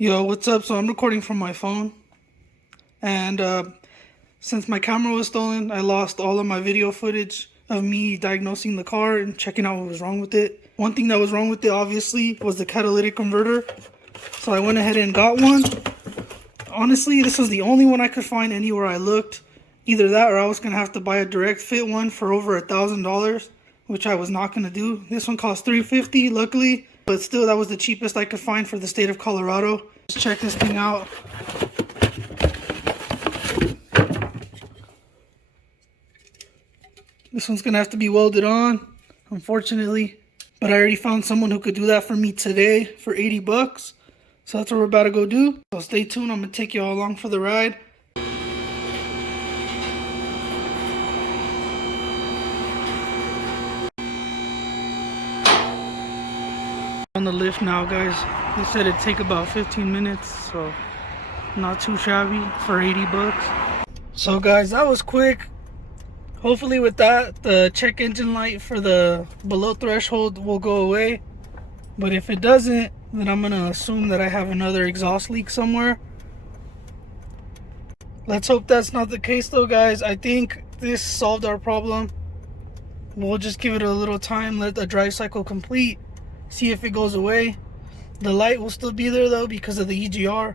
Yo, what's up? So I'm recording from my phone, and since my camera was stolen, I lost all of my video footage of me diagnosing the car and checking out what was wrong with it. One thing that was wrong with it, obviously, was the catalytic converter. So I went ahead and got one. Honestly, this was the only one I could find anywhere I looked. Either that or I was going to have to buy a direct fit one for over $1,000, which I was not going to do. This one cost $350, luckily. But still, that was the cheapest I could find for the state of Colorado. Let's check this thing out. This one's gonna have to be welded on, unfortunately. But I already found someone who could do that for me today for 80 bucks. So that's what we're about to go do. So stay tuned, I'm gonna take you all along for the ride. On the lift now, guys. They said it'd take about 15 minutes, so not too shabby for 80 bucks. So guys, that was quick. Hopefully with that, the check engine light for the below threshold will go away. But if it doesn't, then I'm gonna assume that I have another exhaust leak somewhere. Let's hope that's not the case though, guys. I think this solved our problem. We'll just give it a little time, let the drive cycle complete, see if it goes away. The light will still be there though because of the EGR.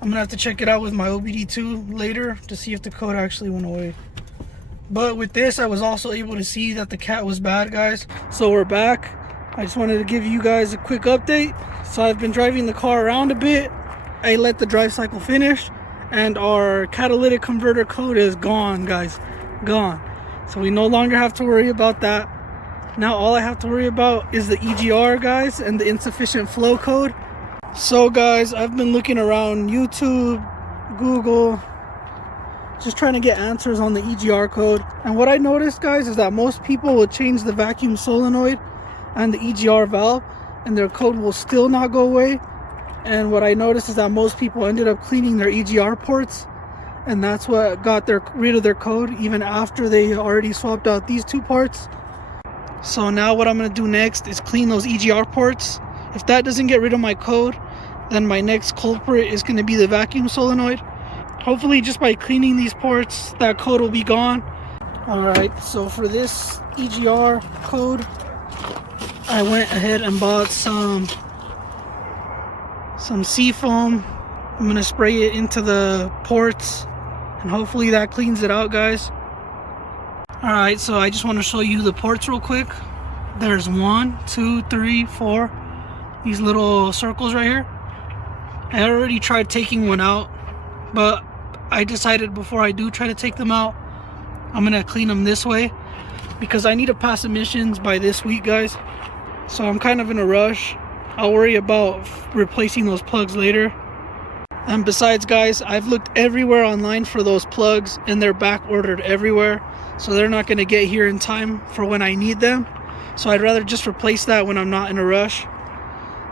I'm gonna have to check it out with my OBD2 later to see if the code actually went away. But with this, I was also able to see that the cat was bad, guys. So we're back. I just wanted to give you guys a quick update. So I've been driving the car around a bit. I let the drive cycle finish, and our catalytic converter code is gone, guys. Gone. So we no longer have to worry about that. Now all I have to worry about is the EGR, guys, and the insufficient flow code. So guys, I've been looking around YouTube, Google, just trying to get answers on the EGR code. And what I noticed, guys, is that most people will change the vacuum solenoid and the EGR valve and their code will still not go away. And what I noticed is that most people ended up cleaning their EGR ports, and that's what got rid of their code even after they already swapped out these two parts. So now what I'm going to do next is clean those EGR ports. If that doesn't get rid of my code, then my next culprit is going to be the vacuum solenoid. Hopefully just by cleaning these ports, that code will be gone. Alright, so for this EGR code, I went ahead and bought some seafoam. I'm going to spray it into the ports, and hopefully that cleans it out, guys. Alright, so I just want to show you the ports real quick. There's 1, 2, 3, 4. These little circles right here. I already tried taking one out, but I decided before I do try to take them out, I'm gonna clean them this way because I need to pass emissions by this week, guys. So I'm kind of in a rush. I'll worry about replacing those plugs later. And besides, guys, I've looked everywhere online for those plugs and they're back ordered everywhere, so they're not gonna get here in time for when I need them. So I'd rather just replace that when I'm not in a rush.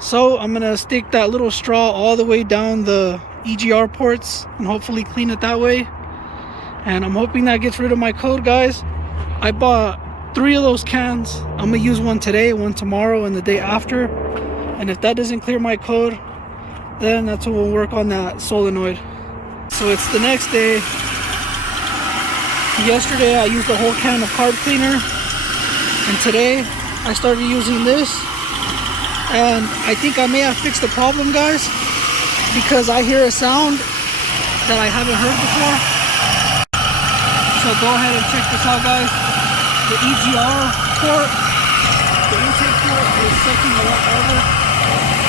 So I'm gonna stick that little straw all the way down the EGR ports and hopefully clean it that way. And I'm hoping that gets rid of my code, guys. I bought 3 of those cans. I'm gonna use one today, one tomorrow, and the day after. And if that doesn't clear my code, then that's when we'll work on that solenoid. So it's the next day. Yesterday I used a whole can of carb cleaner, and today I started using this. And I think I may have fixed the problem, guys, because I hear a sound that I haven't heard before. So go ahead and check this out, guys. The EGR port, the intake port, is sucking a lot harder.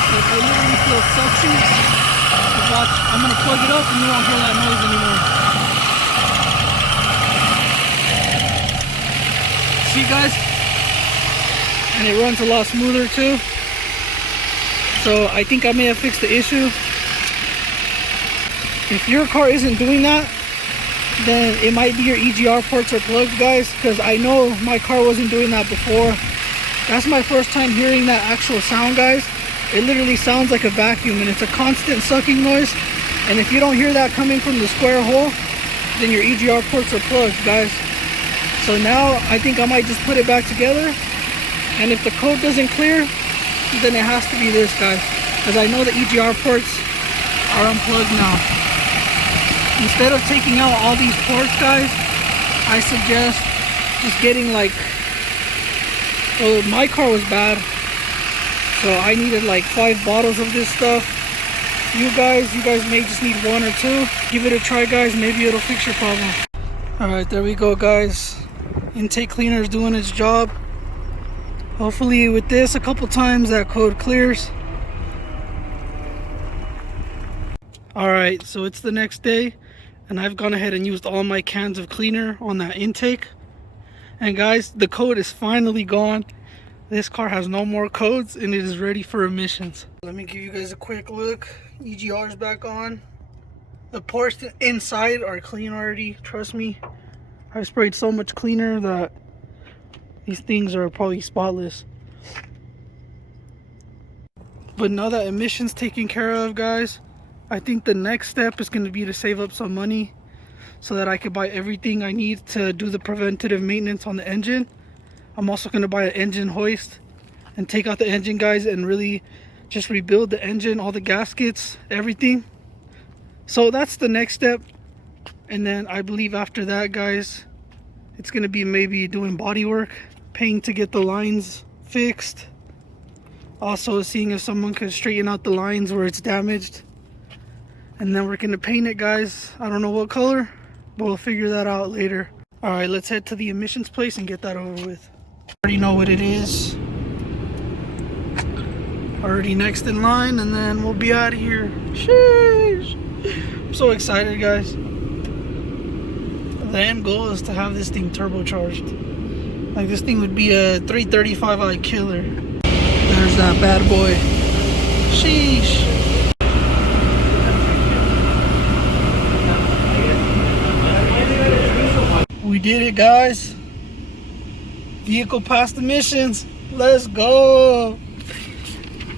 So I literally feel suction. Watch, I'm gonna plug it up and you won't hear that noise anymore. See, guys? And it runs a lot smoother too. So I think I may have fixed the issue. If your car isn't doing that, then it might be your EGR ports are plugged, guys, because I know my car wasn't doing that before. That's my first time hearing that actual sound, guys. It literally sounds like a vacuum, and it's a constant sucking noise. And if you don't hear that coming from the square hole, then your EGR ports are plugged, guys. So now I think I might just put it back together, and if the code doesn't clear, then it has to be this, guys. because I know the EGR ports are unplugged now. Instead of taking out all these ports, guys, I suggest just getting like, well, my car was bad, so I needed like 5 bottles of this stuff. You guys may just need 1 or 2. Give it a try, guys. Maybe it'll fix your problem. All right, there we go, guys. Intake cleaner is doing its job. Hopefully with this a couple times that code clears. All right, so it's the next day and I've gone ahead and used all my cans of cleaner on that intake. And guys, the code is finally gone. This car has no more codes and it is ready for emissions. Let me give you guys a quick look. EGR is back on. The ports inside are clean already, trust me. I sprayed so much cleaner that these things are probably spotless. But now that emissions taken care of, guys, I think the next step is going to be to save up some money so that I could buy everything I need to do the preventative maintenance on the engine. I'm also going to buy an engine hoist and take out the engine, guys, and really just rebuild the engine, all the gaskets, everything. So that's the next step. And then I believe after that, guys, it's going to be maybe doing body work, paying to get the lines fixed. Also seeing if someone could straighten out the lines where it's damaged. And then we're gonna paint it, guys. I don't know what color, but we'll figure that out later. All right, let's head to the emissions place and get that over with. Already know what it is. Already next in line, and then we'll be out of here. Sheesh. I'm so excited, guys. The end goal is to have this thing turbocharged. Like, this thing would be a 335i killer. There's that bad boy. Sheesh. We did it, guys. Vehicle passed emissions. Let's go.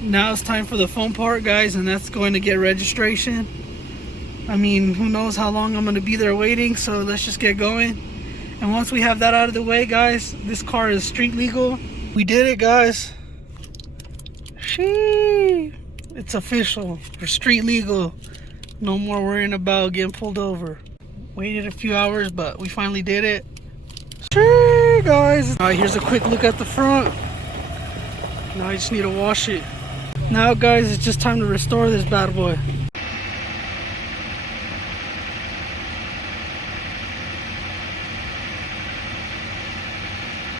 Now it's time for the fun part, guys, and that's going to get registration. I mean, who knows how long I'm going to be there waiting, so let's just get going. And once we have that out of the way, guys, this car is street legal. We did it, guys. Sheesh. It's official. We're street legal. No more worrying about getting pulled over. Waited a few hours, but we finally did it. Sure, guys. All right, here's a quick look at the front. Now I just need to wash it. Now, guys, it's just time to restore this bad boy.